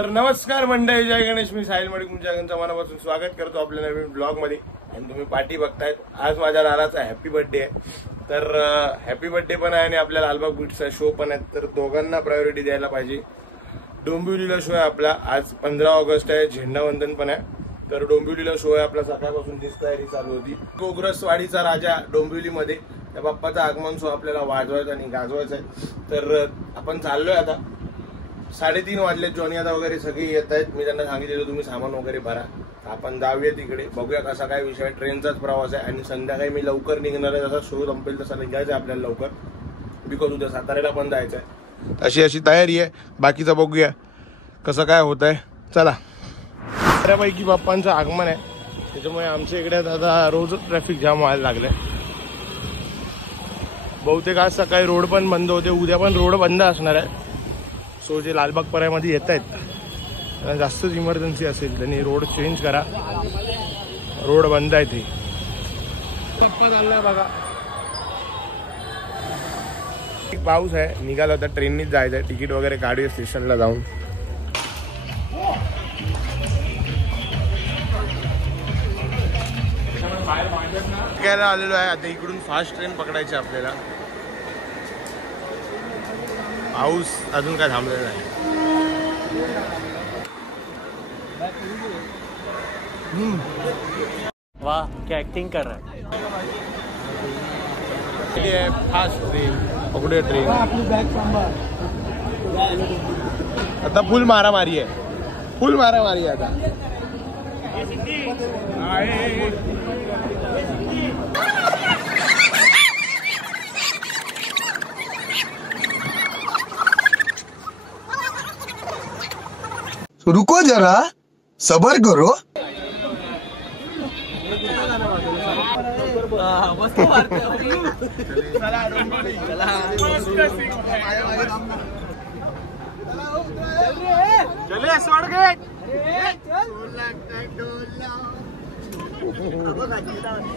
तर नमस्कार मंडळी, जय गणेश. मी साहिल मडिक तुमच्या मनापासून स्वागत करतो आपल्या नवीन ब्लॉग मध्ये. आणि तुम्ही पार्टी बघतायत. आज माझ्या लालाचा हॅपी बर्थडे आहे. तर हॅपी बर्थडे पण आहे आणि आपल्या लालबाग बीट्सचा शो पण आहे. तर दोघांना प्रायोरिटी द्यायला पाहिजे. डोंबिवलीला शो आहे आपला. आज 15 ऑगस्ट आहे. झेंडावंदन पण आहे. तर डोंबिवलीला शो आहे आपला. सकाळपासून तीच तयारी चालू होती. गोग्रसवाडीचा राजा डोंबिवलीमध्ये, त्या बाप्पाचा आगमन सो आपल्याला वाजवायचा आणि गाजवायचा आहे. तर आपण चाललोय आता. 3:30 वाजले. जॉनी आता वगैरे सगळे येत आहेत. मी त्यांना सांगितलेलं तुम्ही सामान वगैरे भरा. आपण जाऊया तिकडे, बघूया कसा काय विषय. ट्रेनचाच प्रवास आहे आणि संध्याकाळी मी लवकर निघणार आहे. जसा शो संपेल तसा निघायचं आहे आपल्याला लवकर, बिकॉज उद्या साताऱ्याला पण जायचं आहे. अशी तयारी आहे. बाकीचं बघूया कसं काय होत आहे. चला. बऱ्यापैकी बाप्पांचं आगमन आहे, त्याच्यामुळे आमच्या इकडे आता रोजच ट्रॅफिक जाम व्हायला लागलंय. बहुतेक आज सकाळी रोड पण बंद होते. उद्या पण रोड बंद असणार आहे. सो जे लालबाग परायमध्ये येत आहेत त्यांना जास्तच इमर्जन्सी असेल त्यांनी रोड चेंज करा. रोड बंद आहे ते. बाप्पा चाललाय बघा. पाऊस आहे. निघाला होता ट्रेननीच जायचं आहे. तिकीट वगैरे काढूया स्टेशनला जाऊन. घ्यायला आलेलो आहे आता. इकडून फास्ट ट्रेन पकडायची आपल्याला. पाऊस अजून काय थांबलेला नाही. वाह, क्या एक्टिंग कर रहा है. Fast train पकडूया. ट्रेन आता फुल मारामारी आहे. फुल मारामारी आहे आता. रुको जरा, सबर करो.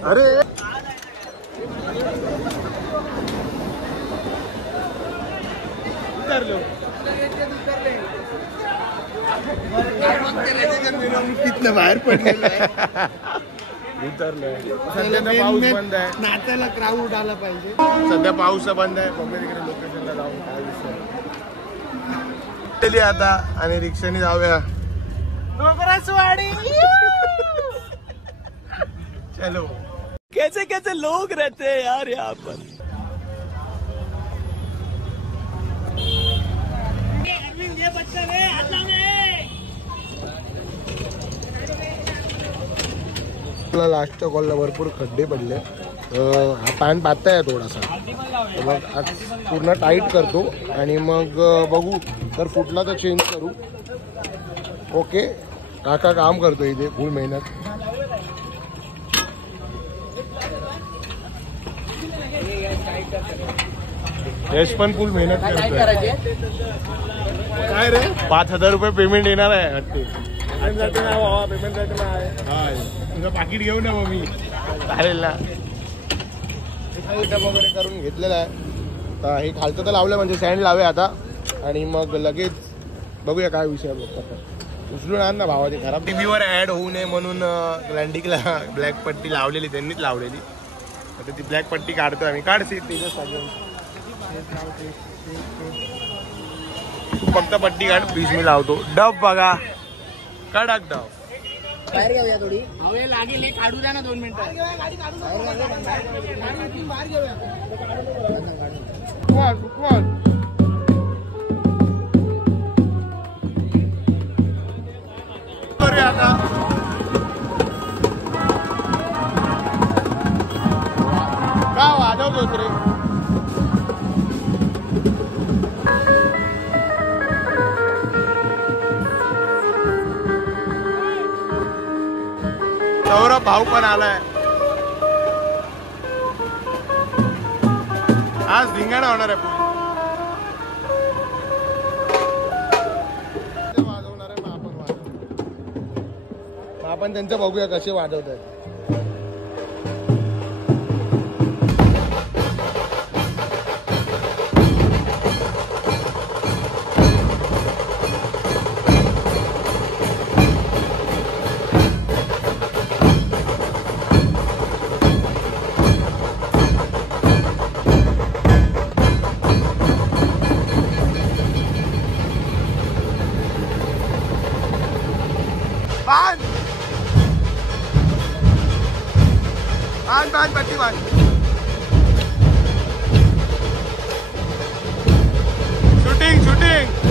अरे तिथलं बाहेर पडलेलं आहे. उतरलोय. सध्या पाऊस बंद आहे. नात्याला क्राऊड आला पाहिजे. सध्या पाऊस बंद आहे. बघूया तिकडे लोकेशनला जाऊन काय विषय आता. आणि रिक्षाने जाऊया गोग्रसवाडी. चलो. कैसे कैसे लोग रहते हैं यार यहाँ पर. लास्टच्या कॉलला भरपूर खड्डे पडले. हा पॅन पातळ आहे थोडासा. मग आज पूर्ण टाईट करतो आणि मग बघू. तर फुटला तर चेंज करू. ओके. काका काम करतो इथे फुल मेहनत. यश पण फुल मेहनत करतोय. काय रे 5,000 रुपये पेमेंट येणार आहे वाटते. पेमेंट तुझं पाकिट घेऊन मग मी चालेल ना. वगैरे करून घेतलेला आहे. तर हे खालचं तर लावलं म्हणजे सँड लावे आता. आणि मग लगेच बघूया काय विषय. उचलून आण ना भावा. ते खराब टीव्हीवर ऍड होऊ नये म्हणून लँडिकला ब्लॅक पट्टी लावलेली, त्यांनीच लावलेली. आता ती ब्लॅक पट्टी काढतोय आम्ही. काढ तू फक्त पट्टी काढ. प्लीज मी लावतो. डब बघा. कडक डब. बाहेर घेऊया थोडी. हवे लागेल. काढू द्या ना 2 मिनिटं. आता का वाजवतोस रे. सौरभ भाऊ पण आलाय. आज धिंगाणा होणार आहे. वाजवणार आहे. आपण त्यांचं बघूया कसे वाजवतात. बांध बांध बांध पट्टी बांध. Shooting shooting.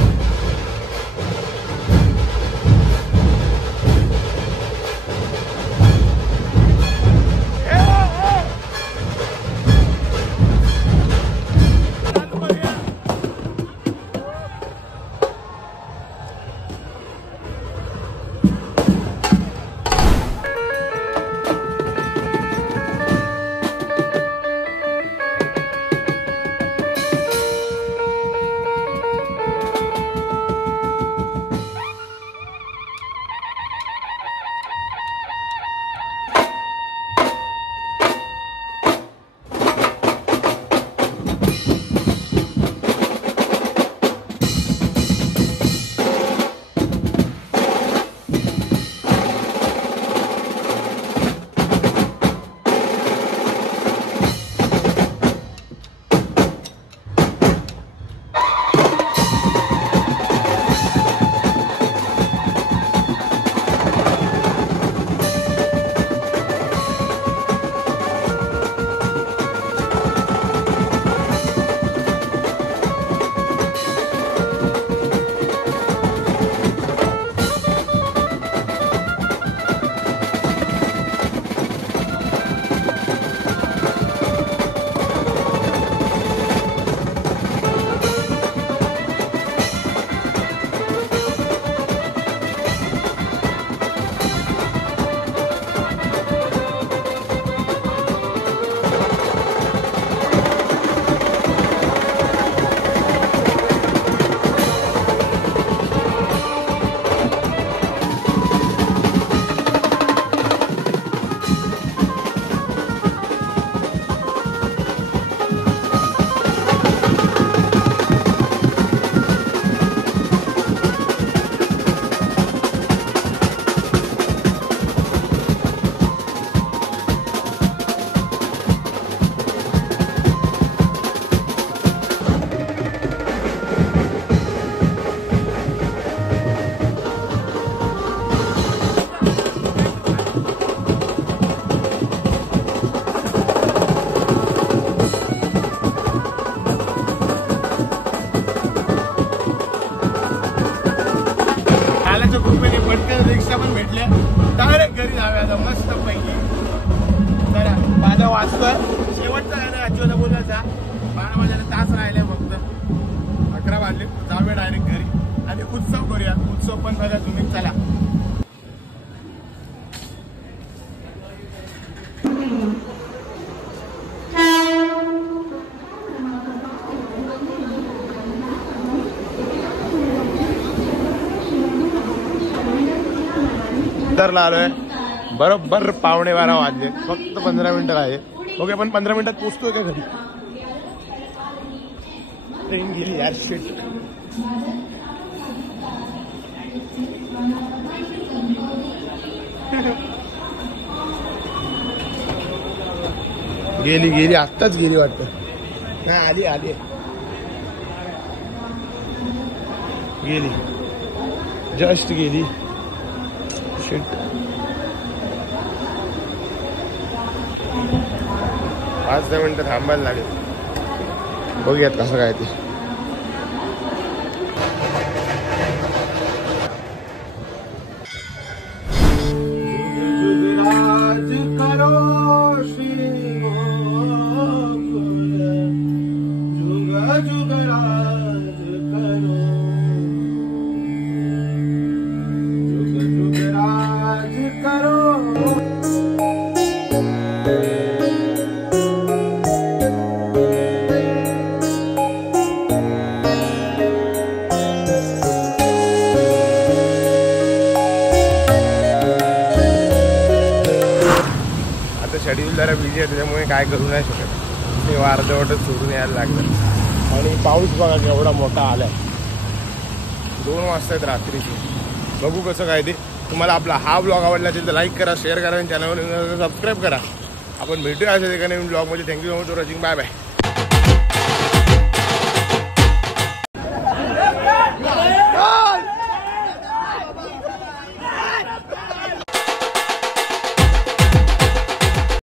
रिक्षा पण भेटल्या. डायरेक्ट घरी जाऊया आता मस्त पैकी. जरा माझा वाचतोय शेवटचा गाणं आजोला बोलायचा. 12 वाजायला तास राहिले फक्त. 11 वाजले. जाऊया डायरेक्ट घरी आणि उत्सव करूया. उत्सव पण बघा तुम्ही. चला तरला आलोय. बरोबर 11:15 वाजले. फक्त 15 मिनिटं आहे. ओके पण 15 मिनिटात पोहोचतोय का घरी. ट्रेन गेली यार. शिट. गेली गेली आत्ताच गेली वाटतं. नाही आली आली गेली. जस्ट गेली. शिट. 5-10 मिनिटं थांबायला लागेल. बघूयात कसं काय ते. शेड्यूल जरा बिझी आहे त्याच्यामुळे काय करू नाही शकत. ते अर्धवटच सोडून यायला लागलं. आणि पाऊस बघा केवढा मोठा आलाय. 2 वाजता आहेत रात्रीची. बघू कसं काय ते. तुम्हाला आपला हा ब्लॉग आवडला असेल तर लाईक करा, शेअर करा आणि चॅनलवर सबस्क्राईब करा. आपण भेटूया अशा ठिकाणी ब्लॉगमध्ये. Thank you so much for watching. Bye bye.